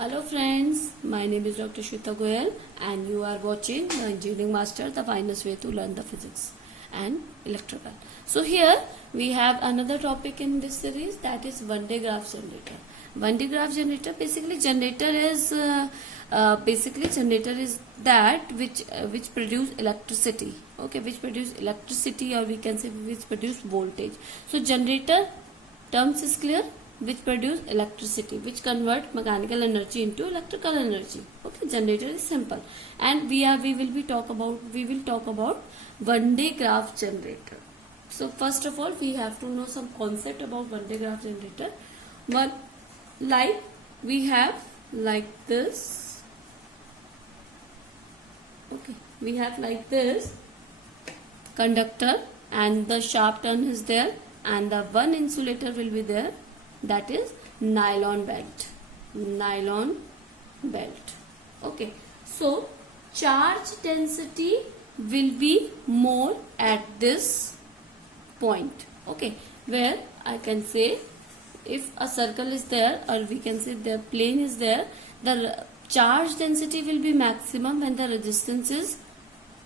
Hello friends, my name is Dr. Shweta Goyal and you are watching the Engineering Master, the finest way to learn the physics and electrical. So here we have another topic in this series, that is Van de Graaff generator. Van de Graaff generator, basically generator is that which produce electricity, okay, which produce electricity, or we can say which produce voltage. So generator terms is clear, which produce electricity, which convert mechanical energy into electrical energy. Okay, generator is simple, and we will talk about Van de Graaff generator. So first of all, we have to know some concept about Van de Graaff generator. One, like we have like this. Okay, we have like this conductor, and the sharp turn is there, and the one insulator will be there, that is nylon belt. Okay, so charge density will be more at this point, okay, where I can say if a circle is there, or we can say the plane is there, the charge density will be maximum when the resistance is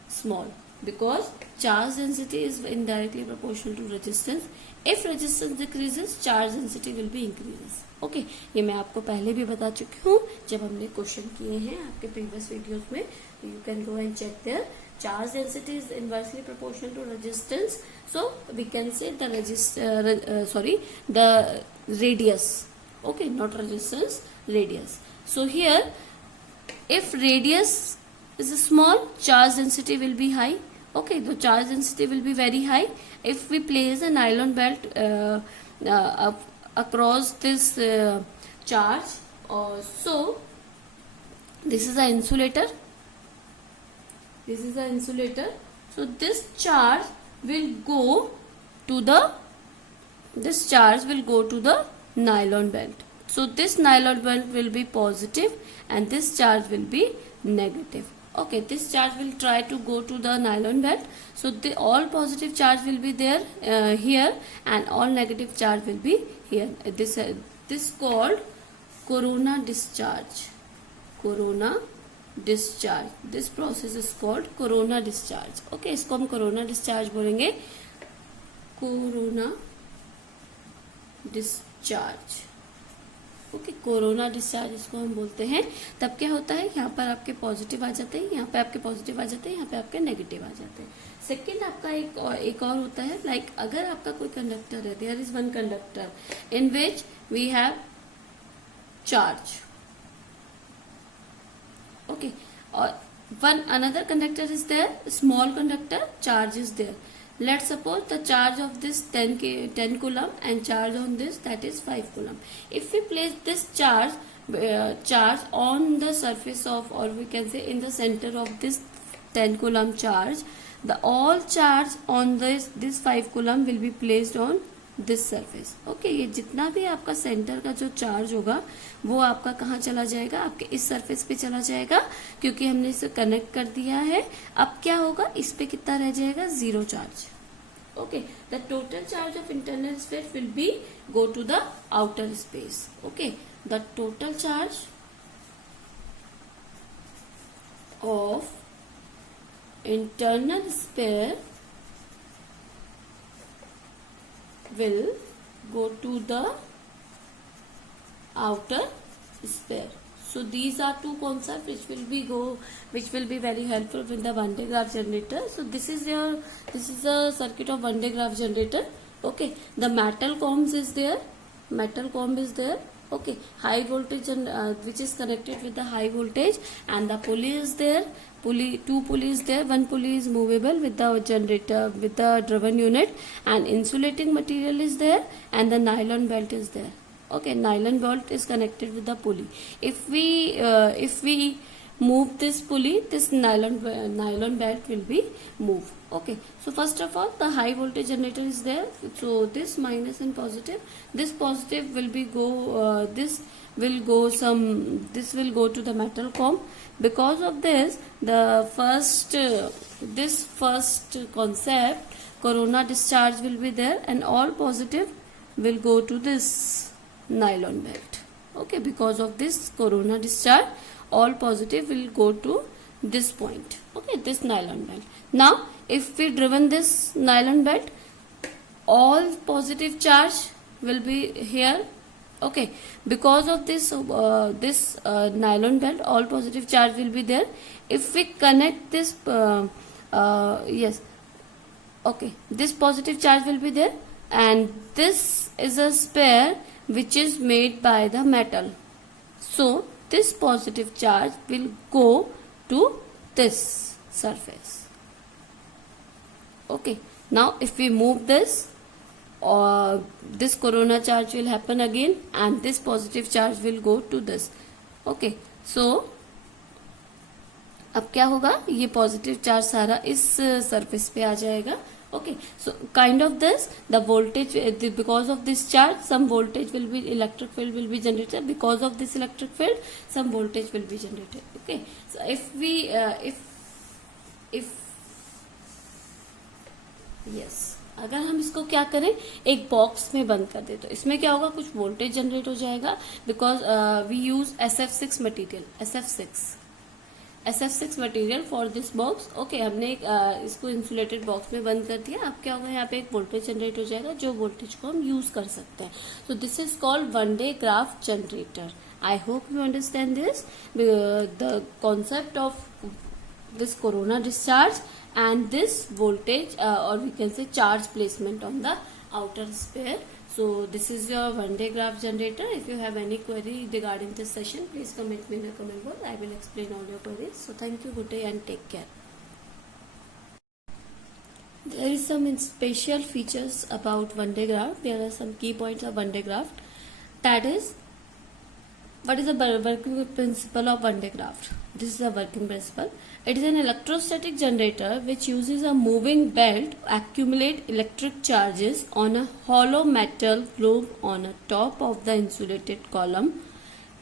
small, because charge density is indirectly proportional to resistance. If resistance decreases, charge density will be increases. Okay, ये मैं आपको पहले भी बता चुकी हूँ जब हमने क्वेश्चन किए हैं आपके प्रीवियस वीडियोस में. You can go and check there. Charge density is inversely proportional to resistance. So we can say the the radius. Okay, not resistance, radius. So here, if radius is small, charge density will be high. Okay, the charge density will be very high. If we place a nylon belt across this charge, so this is an insulator. So this charge will go to the nylon belt. So this nylon belt will be positive and this charge will be negative. Okay, this charge will try to go to the nylon belt. So all positive charge will be there here, and all negative charge will be here. This called corona discharge. This process is called corona discharge. Okay, इसको हम corona discharge बोलेंगे. Corona discharge. Okay, corona discharge इसको हम बोलते हैं. तब क्या होता है, यहाँ पर आपके पॉजिटिव आ जाते हैं, यहाँ पे आपके पॉजिटिव आ जाते हैं, यहाँ पे आपके नेगेटिव आ जाते हैं. सेकेंड आपका एक और होता है, लाइक अगर आपका कोई कंडक्टर है, there is one conductor in which we have charge. Okay, और one another conductor is there, small conductor, charge is there. Let's suppose the charge of this 10 coulomb and charge on this, that is 5 coulomb. If we place this charge on the surface of, or we can say in the center of this 10 coulomb charge, the all charge on this 5 coulomb will be placed on this surface. Okay, ये जितना भी आपका centre का जो charge होगा वो आपका कहाँ चला जाएगा, आपके इस सरफेस पे चला जाएगा, क्योंकि हमने इसे कनेक्ट कर दिया है. अब क्या होगा, इस पे कितना रह जाएगा, zero charge. Okay, the total charge of internal space will be go to the outer space. Okay, the total charge of internal sphere will go to the outer sphere. So these are two concepts which will be very helpful with the Van de Graaff generator. So this is a circuit of Van de Graaff generator. Okay, the metal comb is there. Okay, high voltage and which is connected with the high voltage, and the pulley is there. Two pulleys there. One pulley is movable with the generator, with the driven unit, and insulating material is there, and the nylon belt is there. Okay, nylon belt is connected with the pulley. If we move this pulley, this nylon belt will be moved. Okay, so first of all, the high voltage generator is there. So this minus and positive, this positive will be this will go to the metal comb. Because of this, this first concept, corona discharge will be there, and all positive will go to this nylon belt. Okay, because of this corona discharge, all positive will go to this point. Okay, this nylon belt. Now, if we driven this nylon belt, all positive charge will be here. Okay, because of this nylon belt, all positive charge will be there. If we connect this yes, okay, this positive charge will be there, and this is a sphere which is made by the metal. So this positive charge will go to this surface. Okay, now if we move this, this corona charge will happen again, and this positive charge will go to this. Okay, so अब क्या होगा, ये positive charge सारा इस surface पे आ जाएगा. Okay, so kind of this, the voltage, because of this charge, some voltage will be, electric field will be generated. Because of this electric field, some voltage will be generated. Okay, so if we if yes, अगर हम इसको क्या करें, एक box में बंद कर दे, तो इसमें क्या होगा, कुछ वोल्टेज जनरेट हो जाएगा. Because we use SF6 material, SF6 material for this box. Okay, हमने इसको इंसुलेटेड बॉक्स में बंद कर दिया. अब क्या होगा, यहाँ पे एक वोल्टेज जनरेट हो जाएगा, जो वोल्टेज को हम यूज कर सकते हैं. So this is called one day graph generator. I hope you understand this, the concept of this corona discharge and this voltage or we can say charge placement on the outer sphere. So this is your one day graph generator. If you have any query regarding this session, please comment me in the comment box. I will explain all your queries. So thank you, good day and take care. There is some special features about one day graph. There are some key points of one day graph. That is, what is the working principle of one day graph? This is the working principle. It is an electrostatic generator which uses a moving belt to accumulate electric charges on a hollow metal globe on the top of the insulated column,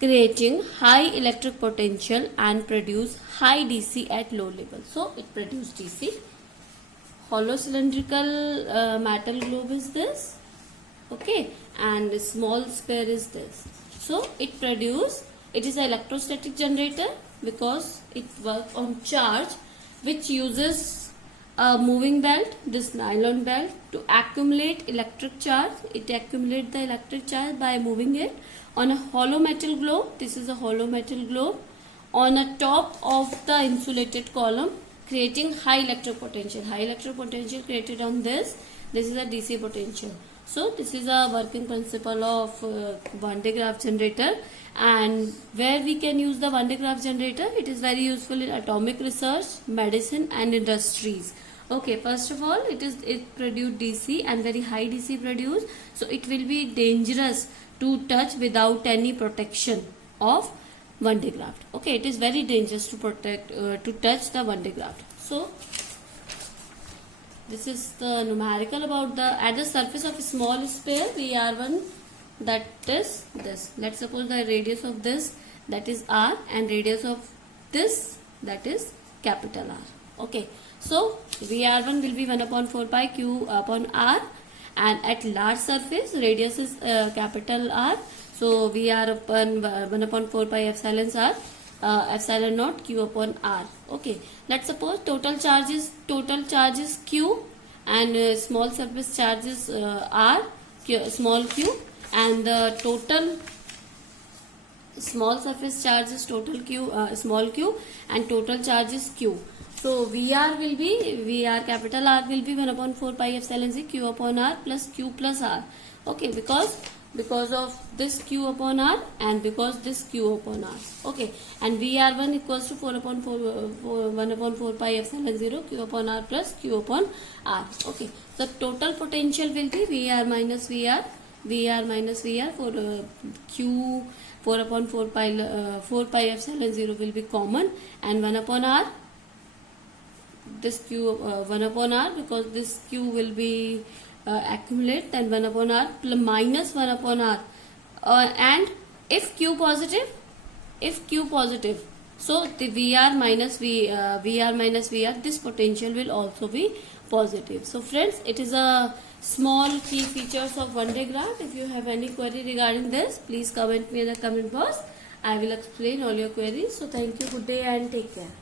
creating high electric potential and produce high DC at low level. So it produces DC. Hollow cylindrical metal globe is this. Okay, and small sphere is this. So it is an electrostatic generator because it works on charge which uses a moving belt, this nylon belt, to accumulate electric charge. It accumulates the electric charge by moving it on a hollow metal globe. This is a hollow metal globe on a top of the insulated column, creating high electric potential. High electric potential created on this. This is a DC potential. So this is a working principle of one day graph generator. And where we can use the one day graph generator, it is very useful in atomic research, medicine and industries. Okay, first of all, it produce DC and very high DC produce, so it will be dangerous to touch without any protection of one day graft. Okay, it is very dangerous to touch the one day graft. So this is the numerical about at the surface of a small sphere VR1, that is this. Let's suppose the radius of this, that is R, and radius of this, that is capital R. Okay, so VR1 will be 1 upon 4 pi Q upon R, and at large surface radius is capital R, so VR upon 1 upon 4 pi epsilon R, epsilon naught Q upon R. Okay, let's suppose total charge is Q, and small surface charge is R, small q, and the total small surface charge is total q, small q, and total charge is q. So VR capital R will be 1 upon 4 pi epsilon z Q upon R plus Q plus R. Okay, because of this Q upon R and because this Q upon R. Okay, and VR1 equals to 1 upon 4 pi epsilon 0 Q upon R plus Q upon R. Okay, so total potential will be VR minus VR for Q 4 upon 4 pi epsilon 0 will be common, and 1 upon R, this Q 1 upon R, because this Q will be accumulate, then 1 upon R minus 1 upon R, and if Q positive, so the VR minus VR, this potential will also be positive. So friends, it is a small key features of one day grant. If you have any query regarding this, please comment me in the comment box. I will explain all your queries. So thank you, good day and take care.